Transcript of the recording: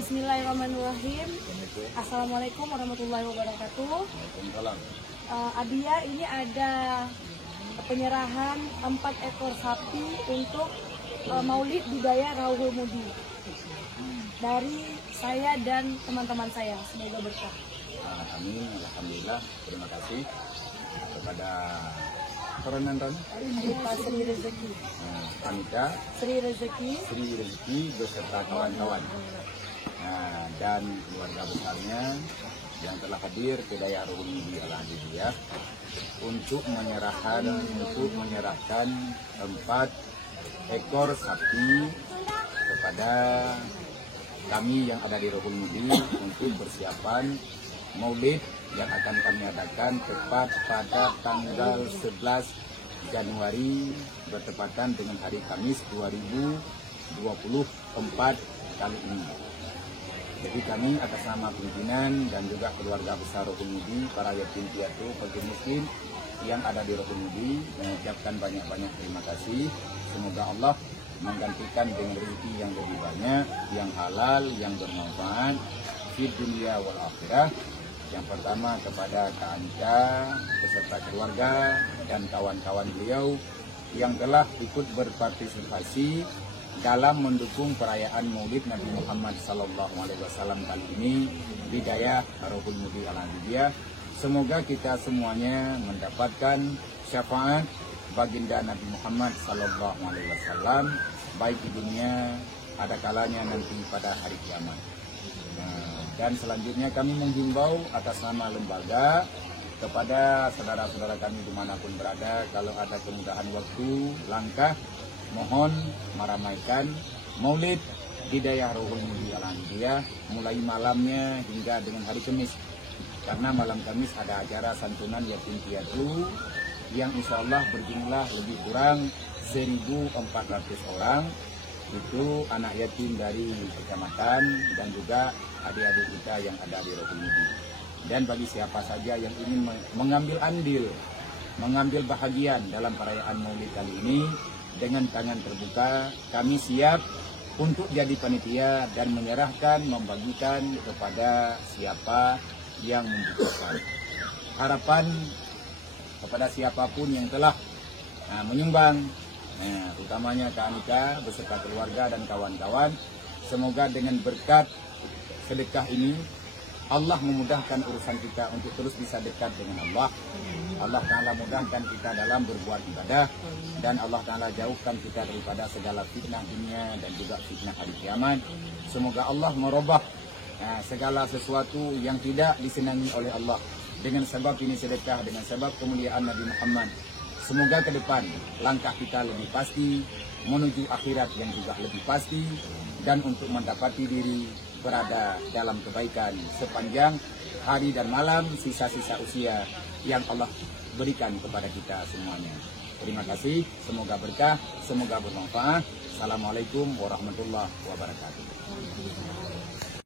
Bismillahirrahmanirrahim. Assalamualaikum warahmatullahi wabarakatuh. Adia, ini ada penyerahan 4 ekor sapi untuk Maulid Budaya Rauhul Mudi dari saya dan teman-teman saya. Semoga berkah. Amin. Alhamdulillah. Terima kasih kepada Pak Sri Rezeki. Anita Sri Rezeki beserta kawan-kawan dan keluarga besarnya yang telah hadir ke Daya Rauhul Mudi Al-Hadidiyah untuk menyerahkan 4 ekor sapi kepada kami yang ada di Rauhul Mudi untuk persiapan Maulid yang akan kami adakan tepat pada tanggal 11 Januari bertepatan dengan hari Kamis 2024 kali ini. Jadi kami atas nama pimpinan dan juga keluarga besar Rauhul Mudi, para yatim piatu, fakir miskin yang ada di Rauhul Mudi mengucapkan banyak-banyak terima kasih. Semoga Allah menggantikan dengan rezeki yang lebih banyak, yang halal, yang bermanfaat di dunia wal akhirah. Yang pertama kepada Kak Anita beserta keluarga dan kawan-kawan beliau yang telah ikut berpartisipasi dalam mendukung perayaan Maulid Nabi Muhammad SAW kali ini di Daya Rauhul Mudi Al-Hadidiyah. Semoga kita semuanya mendapatkan syafaat baginda Nabi Muhammad SAW baik di dunia ada kalanya nanti pada hari kiamat. Dan selanjutnya kami menghimbau atas nama lembaga kepada saudara-saudara kami dimanapun berada, kalau ada kemudahan waktu, langkah, mohon meramaikan Maulid di Daya Rauhul Mudi Al-Hadidiyah mulai malamnya hingga dengan hari Kamis. Karena malam Kamis ada acara santunan yatim piatu yang insya Allah berjumlah lebih kurang 1.400 orang. Itu anak yatim dari kecamatan dan juga adik-adik kita yang ada di Rauhul Mudi. Dan bagi siapa saja yang ingin mengambil andil, mengambil bahagian dalam perayaan Maulid kali ini, dengan tangan terbuka kami siap untuk jadi panitia dan menyerahkan, membagikan kepada siapa yang membutuhkan. Harapan kepada siapapun yang telah menyumbang, utamanya Kak Anika beserta keluarga dan kawan-kawan, semoga dengan berkat sedekah ini Allah memudahkan urusan kita untuk terus bisa dekat dengan Allah. Allah Ta'ala mudahkan kita dalam berbuat ibadah, dan Allah Ta'ala jauhkan kita daripada segala fitnah dunia dan juga fitnah hari kiamat. Semoga Allah merubah segala sesuatu yang tidak disenangi oleh Allah dengan sebab ini sedekah, dengan sebab kemuliaan Nabi Muhammad. Semoga ke depan langkah kita lebih pasti menuju akhirat yang juga lebih pasti, dan untuk mendapati diri berada dalam kebaikan sepanjang hari dan malam sisa-sisa usia yang Allah berikan kepada kita semuanya. Terima kasih, semoga berkah, semoga bermanfaat. Assalamualaikum warahmatullahi wabarakatuh.